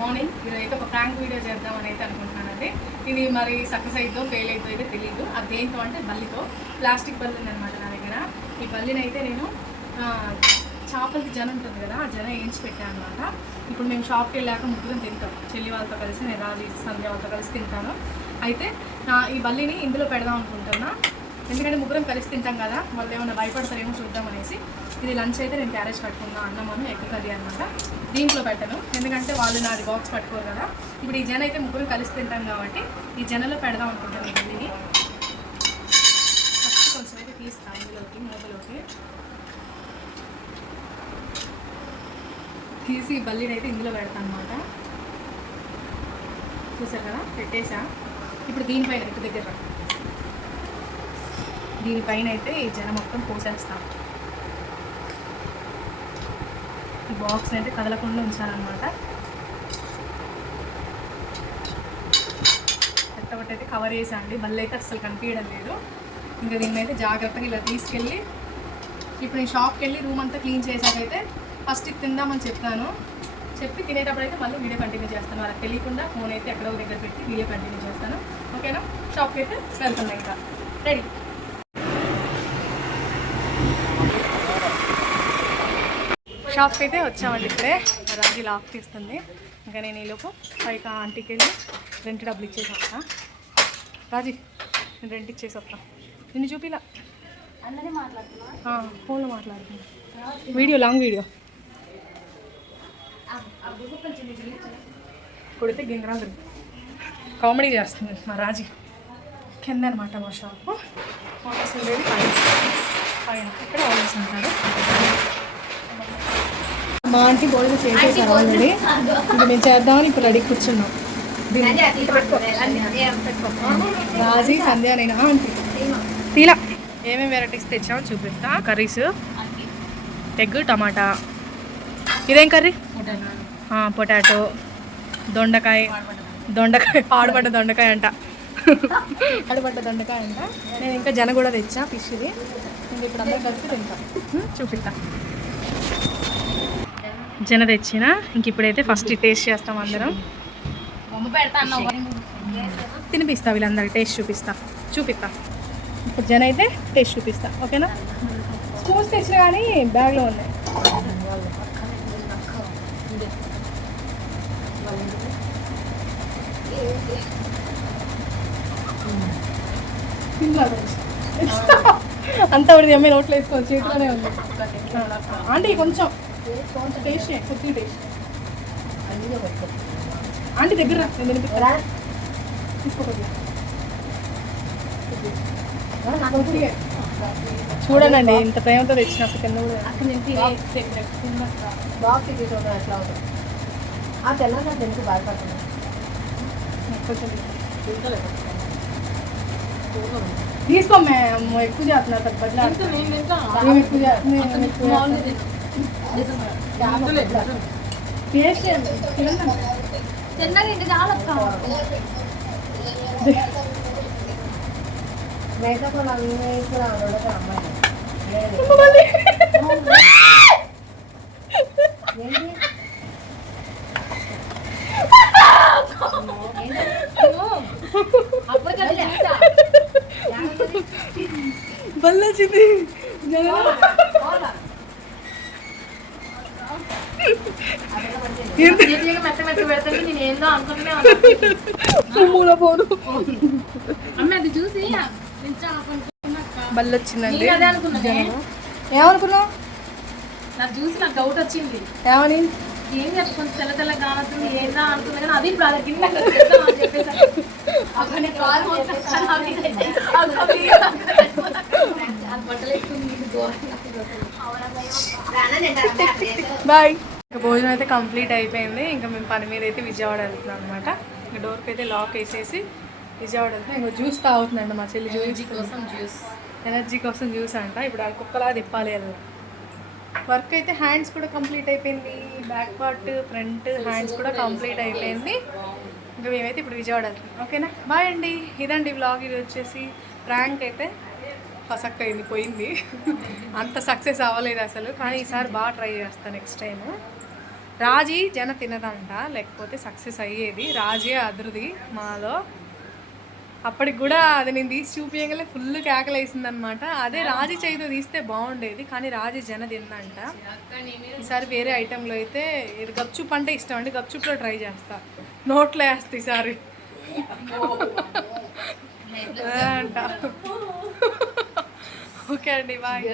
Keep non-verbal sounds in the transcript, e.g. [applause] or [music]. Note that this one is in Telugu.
మార్నింగ్ ఇదైతే అయితే ఒక ప్రాంక్ వీడియో చేద్దామని అయితే అనుకుంటున్నానండి. ఇది మరి సక్సెస్ అయిద్దో ఫెయిల్ అయిద్దో అయితే తెలియదు అది దేంతో అంటే బల్లితో. ప్లాస్టిక్ బల్లి ఉందన్నమాట నా దగ్గర. ఈ బల్లిని అయితే నేను చేపలకి జనం ఉంటుంది కదా ఆ జనం వేయించి పెట్టాను అనమాట ఇప్పుడు మేము షాప్కి వెళ్ళాక ముగ్గురం తింటాం. చెల్లి వాళ్ళతో కలిసి నేను రాజు సంధ్య వాళ్ళతో కలిసి తింటాను. అయితే నా ఈ బల్లిని ఇందులో పెడదాం అనుకుంటున్నా. ఎందుకంటే ముగ్గురం కలిసి తింటాం కదా వాళ్ళు ఏమైనా భయపడతారేమో చూద్దాం అనేసి ఇది లంచ్ అయితే నేను క్యారేజ్ పెట్టుకుందాం అన్నం అని ఎగ్ కర్రీ అనమాట దీంట్లో పెట్టను. ఎందుకంటే వాళ్ళు నాది బాక్స్ పట్టుకోరు కదా. ఇప్పుడు ఈ జన అయితే ముగ్గురు కలిసి తింటాం కాబట్టి ఈ జనలో పెడదాం అనుకుంటాను ఈ ఫస్ట్ కొంచెం అయితే తీస్తాను ఇందులోకి మూతలోకి. తీసి బల్లిని అయితే ఇందులో పెడతాను అనమాట చూసారు కదా? పెట్టేసా. ఇప్పుడు దీనిపైన ఇటు దగ్గర దీనిపైన అయితే ఈ జన మొత్తం పోసేస్తాను ఈ బాక్స్ అయితే కదలకుండా ఉంచాలన్నమాట పెట్టబట్టి అయితే కవర్ చేసాండి బల్లి అయితే అసలు కనిపించడం లేదు. ఇంకా దీన్ని అయితే జాగ్రత్తగా ఇలా తీసుకెళ్ళి ఇప్పుడు నేను షాప్కి వెళ్ళి రూమ్ అంతా క్లీన్ చేసాకైతే ఫస్ట్ ఇది తిందామని చెప్తాను చెప్పి తినేటప్పుడు అయితే మళ్ళీ వీడియో కంటిన్యూ చేస్తాను. వాళ్ళకి తెలియకుండా ఫోన్ అయితే ఎక్కడో దగ్గర పెట్టి వీడియో కంటిన్యూ చేస్తాను. ఓకేనా? షాప్కి అయితే వెళ్తున్నా ఇంకా. రెడీ. షాప్కి అయితే వచ్చామండి ఇప్పుడే రాజీ లాక్ తీస్తుంది. ఇంకా నేను ఈలోపు పైకి ఆంటీకి వెళ్ళి రెంట్ డబ్బులు ఇచ్చేసి వస్తా. రాజీ నేను రెంట్ ఇచ్చేసి వస్తా. నిన్ను చూపిలా. ఫోన్లో మాట్లాడుతున్నా. Video long video. కొడితే గింగరాలు కామెడీ చేస్తుంది మా రాజీ. కింద అనమాట మా షాపు. ఆఫీస్ ఉండేది పైన. పైన. ఇక్కడ ఆఫీస్ ఉంటారు మా ఆంటీ భోజనం చేసేసారు ఆల్రెడీ ఇంకా మేము చేద్దామని ఇప్పుడు రెడీ కూర్చున్నాం. రాజీ సంధ్య నేను ఆంటీ. తీలా. ఏమేమి వెరైటీస్ తెచ్చామో చూపిస్తా. కర్రీస్. Egg tomato. ఇదేం కర్రీ? పొటాటో. దొండకాయ. దొండకాయ పాడుపడ్డ దొండకాయ అంట. పాడుపడ్డ దొండకాయ అంట. నేను ఇంకా జన కూడా తెచ్చా ఫిష్ది ఇప్పుడు అందరం కలిసి తింటాం. హ్మ్, చూపిస్తా. జన తెచ్చిన. ఇంక ఇప్పుడైతే ఫస్ట్ టేస్ట్ చేస్తాం అందరం. తినిపిస్తా వీళ్ళందరికి టేస్ట్ చూపిస్తా. చూపిస్తా. ఇప్పుడు జన అయితే టేస్ట్ చూపిస్తా. ఓకేనా? స్పూన్స్ తెచ్చిన కానీ బ్యాగ్లో ఉన్నాయి. అంతా ఒకటి అమ్మాయి నోట్లో వేసుకోవాలి చేతిలోనే ఉంది. అంటే కొంచెం. టేస్ట్ కొద్దిగా టేస్ట్ ఆంటీ దగ్గర రా, నేను. కొద్దిగా. చూడండి ఇంత ప్రేమతో ఎట్లా అవుతుంది ఆ తెల్లగా ఎందుకు బాధపడుతున్నా? కొంచెం తీసుకో మేము ఎక్కువ చేస్తున్నారు మేము ఎక్కువ ఇంటి చాలక్క మేకప్ అప్పుడు బల్ల. వచ్చింది మెత్త మెత్త పెడుతుంది నేను ఏందో అనుకునే మూల ఫోను అమ్మ అది చూసి బల్ల వచ్చిందండి నేను అదే అనుకున్నానే ఏమనుకున్నావు? నాకు చూసి నాకు డౌట్ వచ్చింది. ఏమని? ఏం చెప్పి కొంచెం తెల్ల తెల్ల కానొస్తుంది ఏందా కానీ అది కింద బాయ్ భోజనం అయితే కంప్లీట్ అయిపోయింది. ఇంకా మేము పని మీద అయితే విజయవాడ వెళ్తున్నాం అనమాట ఇంకా డోర్కి అయితే లాక్ వేసేసి విజయవాడ వెళ్తున్నాం. ఇంకా జ్యూస్ తాగుతుందంట మా చెల్లి జ్యూస్ కోసం జ్యూస్. ఎనర్జీ కోసం జ్యూస్ అంట. ఇప్పుడు ఆ కుక్కలా తిప్పాలి అది. వర్క్ అయితే హ్యాండ్స్ కూడా కంప్లీట్ అయిపోయింది. బ్యాక్ పార్ట్ ఫ్రంట్ హ్యాండ్స్ కూడా కంప్లీట్ అయిపోయింది. ఇంకా మేమైతే ఇప్పుడు విజయవాడ ఓకేనా? బాయ్ అండి. ఇదండి బ్లాగ్ ఇది వచ్చేసి ర్యాంక్ అయితే ఫసక్ అయింది పోయింది. అంత సక్సెస్ అవ్వలేదు అసలు. కానీ ఈసారి బాగా ట్రై చేస్తాను నెక్స్ట్ టైం రాజీ జన తినదంట లేకపోతే సక్సెస్ అయ్యేది. రాజే అదురుది మాలో. అప్పటికి కూడా అది నేను తీసి చూపించగలే ఫుల్ కేకలేసింది అనమాట అదే రాజీ చేయితో తీస్తే బాగుండేది కానీ రాజీ జన తిందంట ఈసారి వేరే ఐటెంలో అయితే ఇది గప్చుప్ అంటే ఇష్టం అండి గప్చుప్లో ట్రై చేస్తా. నోట్లో వేస్తా ఈసారి. [laughs] అంట. [laughs] ఓకే అండి బాయ్.